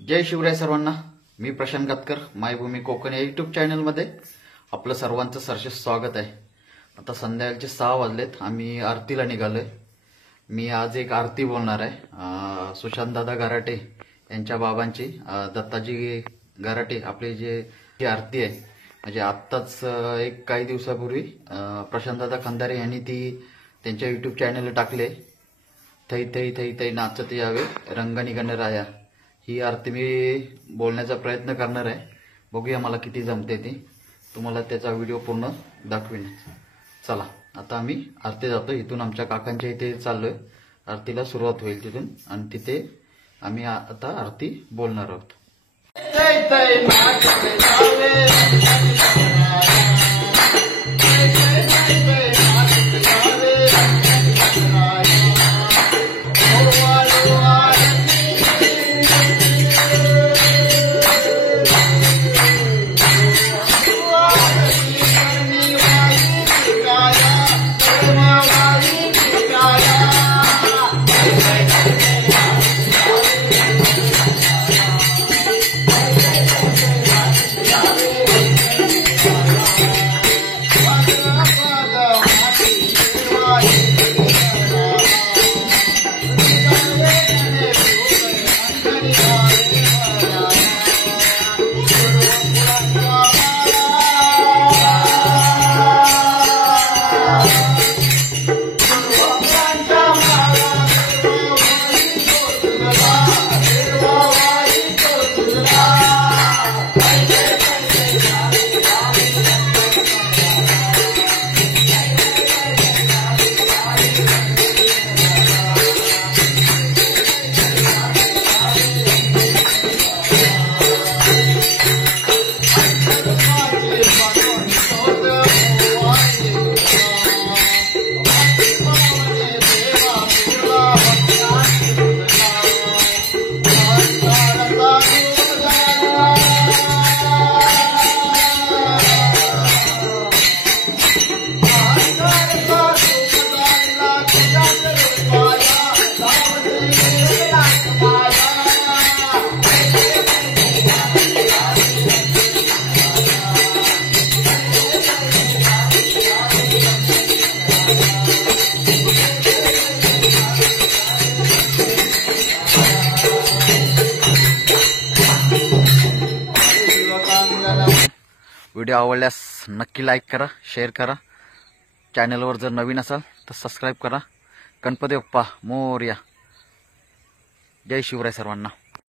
जय शिवराय सर्वांना। मी प्रशांत गातकर, मायभूमी कोकण या युट्यूब चॅनलमध्ये आपलं सर्वांचं सहर्ष स्वागत आहे। आता संध्याकाळचे 6 वाजलेत, आम्ही आरतीला निघालोय। मी आज एक आरती बोलणार आहे सुशांत दादा गराटे यांच्या बाबांची, दत्ताजी गराटे आपली जी आरती आहे। म्हणजे आत्ताच एक काही दिवसापूर्वी प्रशांत दादा खंदारे यांनी ती त्यांच्या युट्यूब चॅनलला टाकले। थै थै थै थै नाचत यावे रंगणी गणराया, ही आरती मी बोलण्याचा प्रयत्न करणार आहे। बघूया मला किती जमते ती, तुम्हाला त्याचा व्हिडिओ पूर्ण दाखवीन। चला आता आम्ही आरती जातो। इथून आमच्या काकांच्या इथे चाललोय, आरतीला सुरुवात होईल तिथून, आणि तिथे आम्ही आता आरती बोलणार आहोत। व्हिडिओ आवडल्यास नक्की लाईक करा, शेअर करा। चॅनलवर जर नवीन असाल तर सबस्क्राईब करा। गणपती बाप्पा मोरया। जय शिवराय सर्वांना।